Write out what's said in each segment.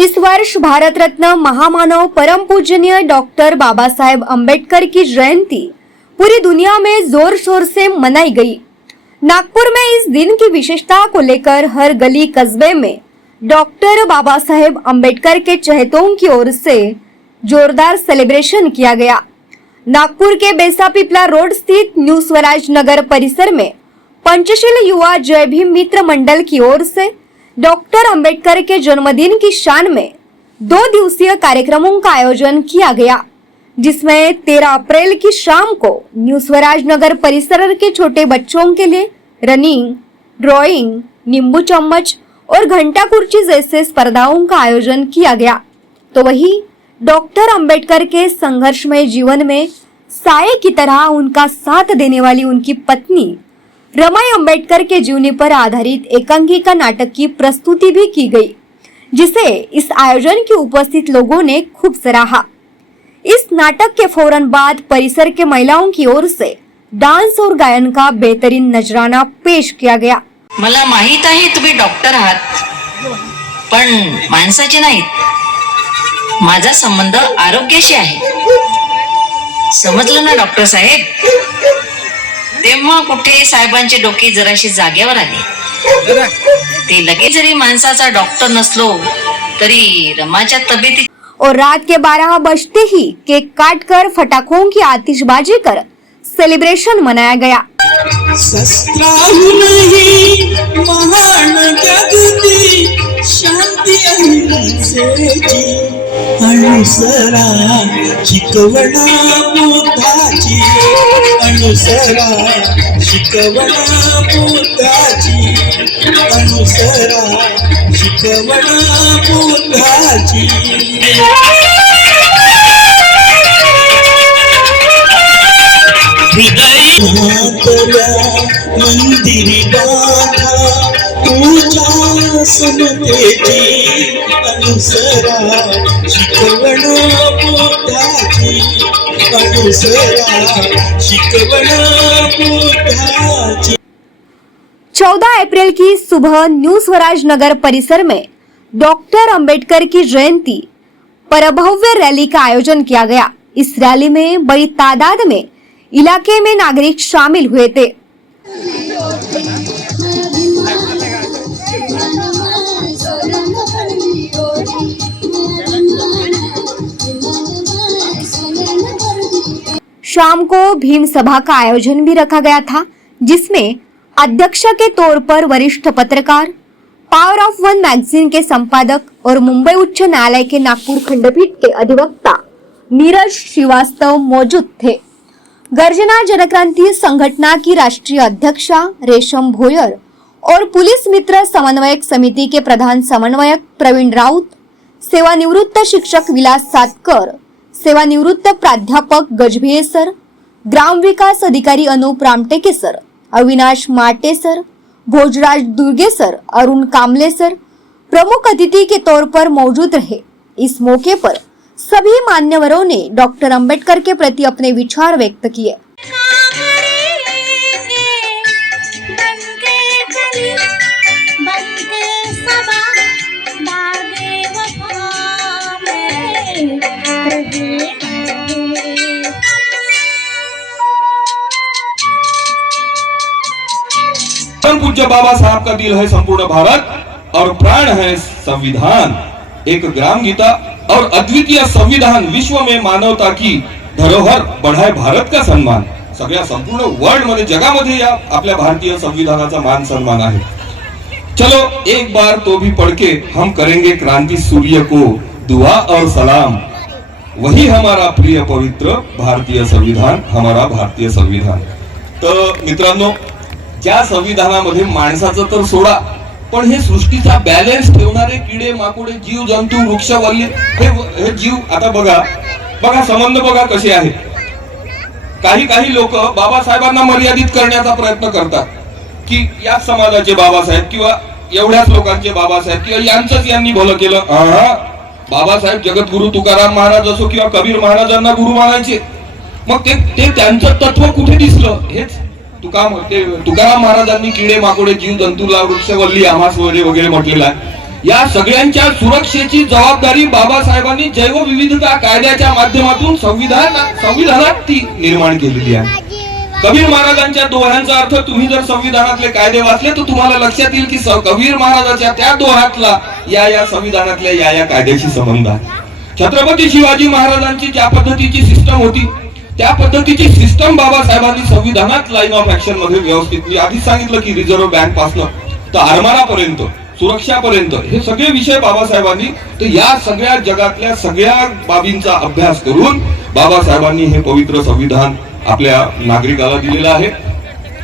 इस वर्ष भारत रत्न महामानव परम पूजनीय डॉक्टर बाबा साहेब अम्बेडकर की जयंती पूरी दुनिया में जोर शोर से मनाई गई। नागपुर में इस दिन की विशेषता को लेकर हर गली कस्बे में डॉक्टर बाबा साहेब अम्बेडकर के चहेतों की ओर से जोरदार सेलिब्रेशन किया गया। नागपुर के बेसा पिपला रोड स्थित न्यू स्वराज नगर परिसर में पंचशील युवा जय भीम मित्र मंडल की ओर से डॉक्टर अंबेडकर के जन्मदिन की शान में 2 दिवसीय कार्यक्रमों का आयोजन किया गया, जिसमें 13 अप्रैल की शाम को न्यू स्वराज नगर परिसर के छोटे बच्चों के लिए रनिंग, ड्राइंग, नींबू चम्मच और घंटा कुर्सी जैसे स्पर्धाओं का आयोजन किया गया। तो वही डॉक्टर अंबेडकर के संघर्षमय जीवन में साये की तरह उनका साथ देने वाली उनकी पत्नी रमाई अंबेडकर के जीवनी पर आधारित एकांकिका नाटक की प्रस्तुति भी की गई, जिसे इस आयोजन के उपस्थित लोगों ने खूब सराहा। इस नाटक के फौरन बाद परिसर के महिलाओं की ओर से डांस और गायन का बेहतरीन नजराना पेश किया गया। मला माहित आहे तुम्ही डॉक्टर आहात, पण माणसाचे नाहीत। माझा संबंध आरोग्याशी आहे, समजलं ना डॉक्टर साहेब? तेव्हा कुठे साहेबांचे डोके जराशी जागेवर आले। ते लगेच जरी माणसाचा डॉक्टर नसलो तरी रमाच्या तब्येती। और रात के 12 बजते ही केक काटकर फटाकों की आतिशबाजी कर सेलिब्रेशन मनाया गया। शस्त्राहुनही महान जगती शांती अहिंसेची अनुसरा शिकवणा बुद्धाची, अनुसरा शिकवणा बुद्धाची, अनुसरा शिकवणा बुद्धाची। मंदिरी गाथा पूजा समतेची, अनुसरा शिकवणा बुद्धाची, अनुसरा शिकवणा बुद्धाची। 14 अप्रैल की सुबह न्यू स्वराज नगर परिसर में डॉक्टर अंबेडकर की जयंती पर भव्य रैली का आयोजन किया गया। इस रैली में बड़ी तादाद में इलाके में नागरिक शामिल हुए थे। शाम को भीम सभा का आयोजन भी रखा गया था, जिसमें अध्यक्ष के तौर पर वरिष्ठ पत्रकार, पावर ऑफ वन मैगजीन के संपादक और मुंबई उच्च न्यायालय के नागपुर खंडपीठ के अधिवक्ता नीरज श्रीवास्तव मौजूद थे। गर्जना जनक्रांति संगठना की राष्ट्रीय अध्यक्षा रेशम भोयर और पुलिस मित्र समन्वयक समिति के प्रधान समन्वयक प्रवीण राउत, सेवानिवृत्त शिक्षक विलास सातकर, सेवानिवृत्त प्राध्यापक गजभिये सर, ग्राम विकास अधिकारी अनूप रामटेके सर, अविनाश माटे सर, भोजराज दुर्गे सर, अरुण कामले सर प्रमुख अतिथि के तौर पर मौजूद रहे। इस मौके पर सभी मान्यवरों ने डॉक्टर अंबेडकर के प्रति अपने विचार व्यक्त किए। पूज्य बाबा साहब का दिल है संपूर्ण भारत और प्राण है संविधान। एक ग्राम गीता और अद्वितीय संविधान विश्व में मानवता की धरोहर बढ़ाए भारत का सम्मान। सगळ्या संपूर्ण वर्ल्ड मध्ये जगामध्ये या आपल्या भारतीय संविधानाचा मान सम्मान आहे। चलो एक बार तो भी पढ़ के हम करेंगे क्रांति सूर्य को दुआ और सलाम। वही हमारा प्रिय पवित्र भारतीय संविधान, हमारा भारतीय संविधान। तर मित्रांनो, ज्या संविधानामध्ये माणसाचं तर सोडा, पण हे सृष्टीचा बॅलन्स ठेवणारे किडे माकोडे जीव जंतू वृक्ष वल्ली हे जीव आता बघा संबंध बघा कसे आहेत। काही लोक बाबासाहेबांना मर्यादित करण्याचा प्रयत्न करतात की या समाजाचे बाबासाहेब किंवा एवढ्याच लोकांचे बाबासाहेब किंवा यांचंच यांनी भलं केलं। बाबासाहेब जगद्गुरु तुकाराम महाराज असो किंवा कबीर महाराजांना गुरु मानायचे, मग ते त्यांचं तत्व कुठे दिसलं? हेच तुकाराम महाराजांनी किडे माकोडे जीव जंतूला वृक्ष वल्ली आम्हास वगैरे म्हटलेलं आहे। या सगळ्यांच्या सुरक्षेची जबाबदारी बाबासाहेबांनी जैवविविधता कायद्याच्या माध्यमातून संविधानात ती निर्माण केलेली आहे. कबीर महाराजांच्या दोह्यांचा अर्थ तुम्ही जर संविधानातले कायदे वाचले तर तुम्हाला लक्षात येईल की कबीर महाराजांच्या त्या दोह्यातला या संविधानातल्या या कायद्याशी संबंध आहे. छत्रपती शिवाजी महाराजांची ज्या पद्धतीची सिस्टम होती त्या पद्धतीची सिस्टम बाबासाहेबांनी संविधानात लाईन ऑफ ऍक्शन मध्ये व्यवस्थित, मी आधीच सांगितलं की रिझर्व्ह बँक पासून तर आरमारापर्यंत, सुरक्षापर्यंत हे सगळे विषय बाबासाहेबांनी, तर या सगळ्या जगातल्या सगळ्या बाबींचा अभ्यास करून बाबासाहेबांनी हे पवित्र संविधान आपल्या नागरिकाला दिलेलं आहे.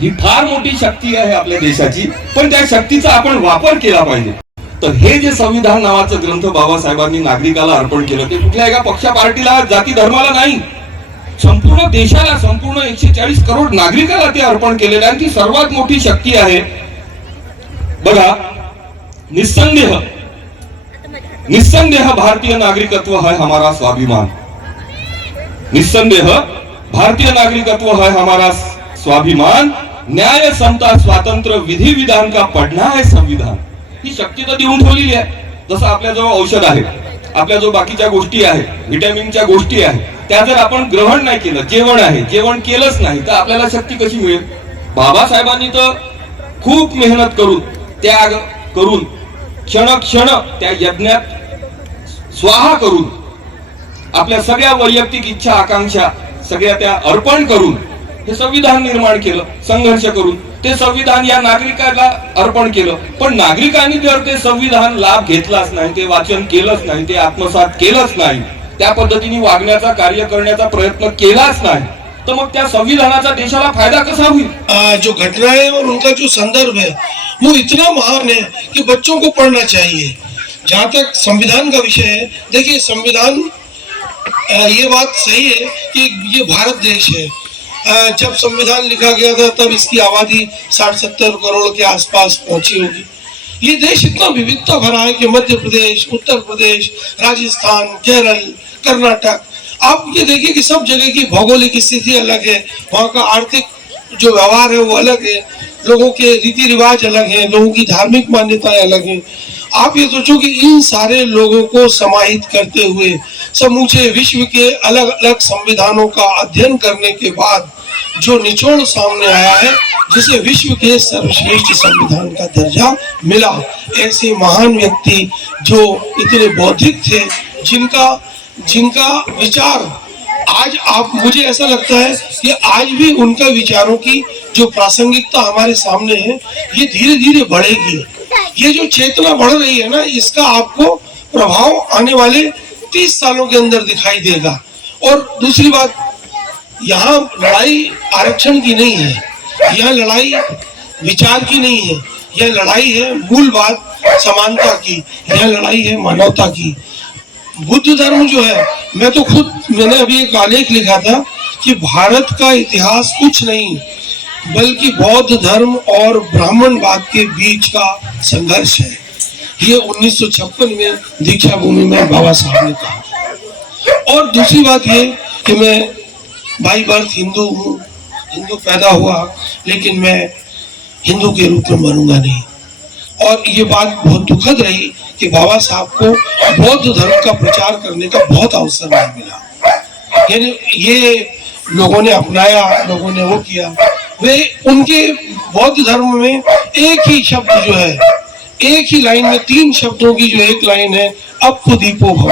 ही फार मोठी शक्ती आहे आपल्या देशाची, पण त्या शक्तीचा आपण वापर केला पाहिजे. तर हे जे संविधान नावाचं ग्रंथ बाबासाहेबांनी नागरिकाला अर्पण केलं ते कुठल्या एका पक्ष पार्टीला जाती धर्माला नाही, संपूर्ण देशाला, संपूर्ण 140 करोड नागरिकाला ते अर्पण केलेलं आहे. ती सर्वात मोठी शक्ती आहे. बघा, निस्संदेह भारतीय नागरिकत्व है हमारा स्वाभिमान. निस्संदेह भारतीय नागरिकत्व है हमारा स्वाभिमान. न्याय, समता, स्वातंत्र्य, विधि विधान का पढ़ना है संविधान. ही शक्ती तर देऊन ठेवलेली आहे. जसं आपल्याजवळ औषध आहे, आपल्याजवळ बाकीच्या गोष्टी आहे, व्हिटॅमिनच्या गोष्टी आहे, त्या जर आपण ग्रहण नाही केलं, जेवण आहे, जेवण केलंच नाही तर आपल्याला शक्ती कशी मिळेल? बाबासाहेबांनी तर खूप मेहनत करून, त्याग करून, क्षण त्या यज्ञात स्वाहा करून, आपल्या सगळ्या वैयक्तिक इच्छा आकांक्षा सगळ्या त्या अर्पण करून हे संविधान निर्माण केलं. संघर्ष करून ते संविधान या नागरिकाला अर्पण केलं. पण नागरिकांनी जर ते संविधान लाभ घेतलाच नाही, ते वाचन केलंच नाही, ते आत्मसात केलंच नाही, त्या पद्धतीने वागण्याचा, कार्य करण्याचा प्रयत्न केलाच नाही, तो मग त्या संविधानाचा देशाला फायदा कसा हुई? जो घटनाएं और उनका जो संदर्भ है वो इतना महान है कि बच्चों को पढ़ना चाहिए. जहाँ तक संविधान का विषय है, देखिए संविधान, ये बात सही है कि ये भारत देश है. जब संविधान लिखा गया था तब इसकी आबादी 60-70 करोड़ के आसपास पहुंची होगी. ये देश इतना विविधता भरा है कि मध्य प्रदेश, उत्तर प्रदेश, राजस्थान, केरल, कर्नाटक, आप ये देखिए कि सब जगह की भौगोलिक स्थिति अलग है, वहाँ का आर्थिक जो व्यवहार है वो अलग है, लोगों के रीति रिवाज अलग हैं, लोगों की धार्मिक मान्यताएं अलग हैं. आप ये सोचो कि इन सारे लोगों को समाहित करते हुए समूचे विश्व के अलग अलग संविधानों का अध्ययन करने के बाद जो निचोड़ सामने आया है, जिसे विश्व के सर्वश्रेष्ठ संविधान का दर्जा मिला. ऐसे महान व्यक्ति जो इतने बौद्धिक थे, जिनका विचार आज, आप, मुझे ऐसा लगता है कि आज भी उनका विचारों की जो प्रासंगिकता हमारे सामने है, ये धीरे धीरे बढ़ेगी. ये जो चेतना बढ़ रही है ना, इसका आपको प्रभाव आने वाले 30 सालों के अंदर दिखाई देगा. और दूसरी बात, यहाँ लड़ाई आरक्षण की नहीं है, यहाँ लड़ाई विचार की नहीं है, यह लड़ाई है मूल बात समानता की, यह लड़ाई है मानवता की. बुद्ध धर्म जो है, मैंने अभी एक आलेख लिखा था कि भारत का इतिहास कुछ नहीं बल्कि बौद्ध धर्म और ब्राह्मणवाद के बीच का संघर्ष है. ये 1956 में दीक्षा भूमि में बाबा साहब ने कहा. और दूसरी बात ये कि मैं बाई बर्थ हिंदू हूँ, हिंदू पैदा हुआ, लेकिन मैं हिंदू के रूप में मरूंगा नहीं. और ये बात बहुत दुखद रही कि बाबा साहब को बौद्ध धर्म का प्रचार करने का बहुत अवसर नहीं मिला. यानी ये लोगों ने अपनाया, लोगों ने वो किया. वे उनके बौद्ध धर्म में एक ही शब्द जो है, एक ही लाइन में 3 शब्दों की जो एक लाइन है, अप्पु दीपो भव.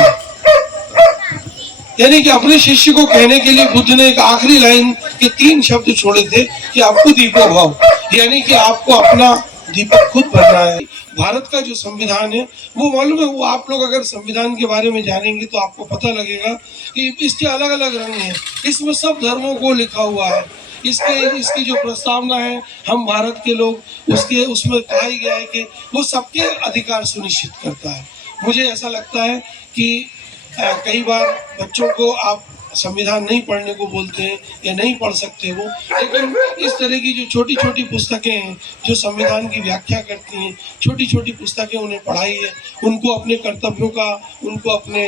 यानी कि अपने शिष्य को कहने के लिए बुद्ध ने एक आखिरी लाइन के 3 शब्द छोड़े थे कि अप्पु दीपो भव, यानी कि आपको अपना दीपक खुद बनना है. भारत का जो संविधान है वो मालूम है, वो आप लोग अगर संविधान के बारे में जानेंगे तो आपको पता लगेगा कि इसके अलग अलग रंग हैं. इसमें सब धर्मों को लिखा हुआ है. इसकी जो प्रस्तावना है, हम भारत के लोग, उसमें कहा ही गया है कि वो सबके अधिकार सुनिश्चित करता है. मुझे ऐसा लगता है कि कई बार बच्चों को आप संविधान नहीं पढ़ने को बोलते हैं या नहीं पढ़ सकते वो, लेकिन इस तरह की जो छोटी छोटी पुस्तकें हैं जो संविधान की व्याख्या करती हैं, छोटी छोटी पुस्तकें उन्हें पढ़ाई है, उनको अपने कर्तव्यों का, उनको अपने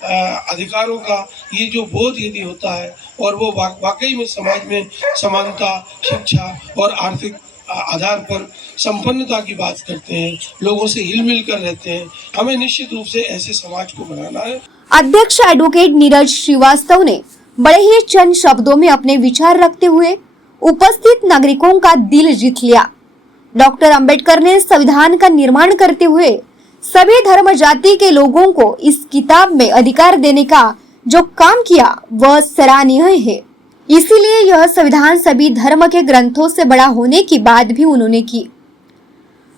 अधिकारों का ये जो बोध यदि होता है और वो वाकई में समाज में समानता, शिक्षा और आर्थिक आधार पर संपन्नता की बात करते हैं, लोगों से हिल मिल कर रहते हैं। हमें निश्चित रूप से ऐसे समाज को बनाना है। अध्यक्ष एडवोकेट नीरज श्रीवास्तव ने बड़े ही चंद शब्दों में अपने विचार रखते हुए उपस्थित नागरिकों का दिल जीत लिया। डॉक्टर अंबेडकर ने संविधान का निर्माण करते हुए सभी धर्म जाति के लोगों को इस किताब में अधिकार देने का जो काम किया वह सराहनीय है। इसीलिए यह संविधान सभी धर्म के ग्रंथों से बड़ा होने की बात भी उन्होंने की।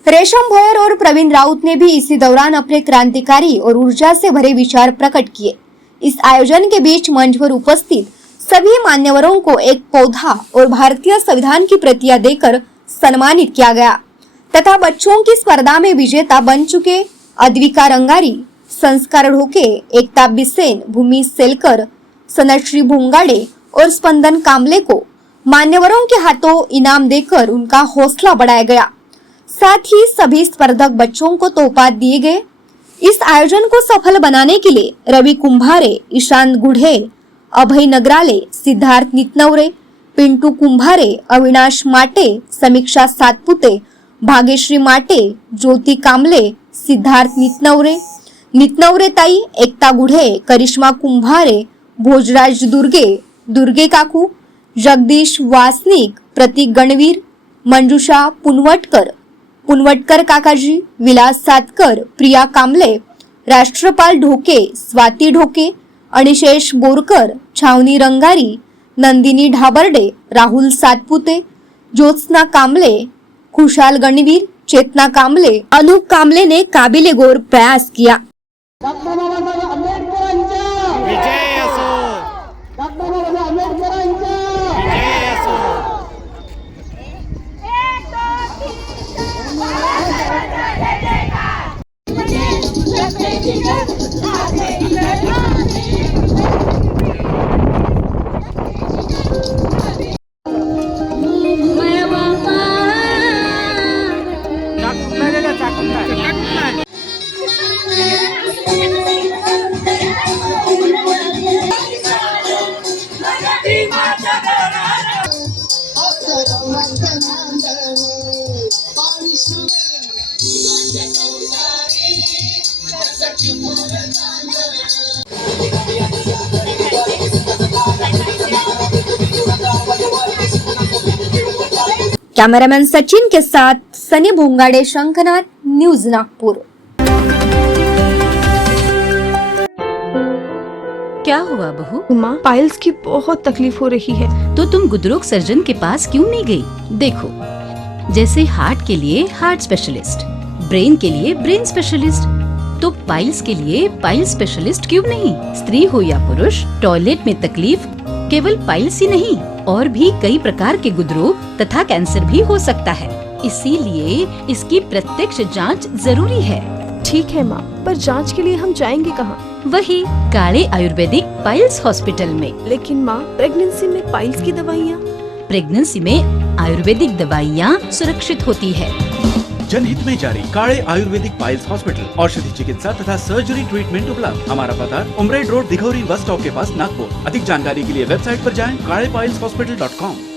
रेशम भोयर और प्रवीण राउत ने भी इसी दौरान अपने क्रांतिकारी और ऊर्जा से भरे विचार प्रकट किए। इस आयोजन के बीच मंच पर उपस्थित सभी मान्यवरों को एक पौधा और भारतीय संविधान की प्रतियां देकर सम्मानित किया गया तथा बच्चों की स्पर्धा में विजेता बन चुके अद्विका रंगारी, संस्कार ढोके, एकता बिसेन, भूमि सेलकर, सनश्री भोंगाड़े और स्पंदन कामले को मान्यवरों के हाथों इनाम देकर उनका हौसला बढ़ाया गया। साथ ही सभी स्पर्धक बच्चों को तोहफा दिए गए। इस आयोजन को सफल बनाने के लिए रवि कुंभारे, ईशान गुढ़े, अभय नगराले, सिद्धार्थ नितनवरे, पिंटू कुंभारे, अविनाश माटे, समीक्षा सातपुते, भाग्यश्री माटे, ज्योति कामले, सिद्धार्थ नितनवरे ताई, एकता गुढ़े, करिश्मा कुंभारे, भोजराज दुर्गे काकू, जगदीश वासनिक, प्रतीक गणवीर, मंजुषा पुनवटकर काकाजी, विलास सातकर, प्रिया कामले, राष्ट्रपाल ढोके, स्वाती ढोके, अनिशेष बोरकर, छावनी रंगारी, नंदिनी ढाबर्डे, राहुल सातपुते, ज्योत्सना कामले, खुशाल गणवीर, चेतना कामले, अनूप कामले ने काबिले गौर प्रयास किया। कैमरामैन सचिन के साथ सनी भोंगाड़े, शंखनाथ, न्यूज नागपुर। क्या हुआ बहू? माँ, पाइल्स की बहुत तकलीफ हो रही है। तो तुम गुदरोग सर्जन के पास क्यों नहीं गई? देखो, जैसे हार्ट के लिए हार्ट स्पेशलिस्ट, ब्रेन के लिए ब्रेन स्पेशलिस्ट, तो पाइल्स के लिए पाइल स्पेशलिस्ट क्यों नहीं? स्त्री हो या पुरुष, टॉयलेट में तकलीफ केवल पाइल्स ही नहीं, और भी कई प्रकार के गुदरोग तथा कैंसर भी हो सकता है। इसीलिए इसकी प्रत्यक्ष जांच जरूरी है। ठीक है माँ, पर जांच के लिए हम जाएंगे कहाँ? वही काले आयुर्वेदिक पाइल्स हॉस्पिटल में। लेकिन माँ, प्रेगनेंसी में पाइल्स की दवाइयाँ? प्रेगनेंसी में आयुर्वेदिक दवाइयाँ सुरक्षित होती है। जनहित में जारी काले आयुर्वेदिक पाइल्स हॉस्पिटल, औषधि चिकित्सा तथा सर्जरी ट्रीटमेंट उपलब्ध। हमारा पता उमरेड रोड, दिघौरी बस स्टॉप के पास, नागपुर। अधिक जानकारी के लिए वेबसाइट पर जाएं kalepileshhospital.com।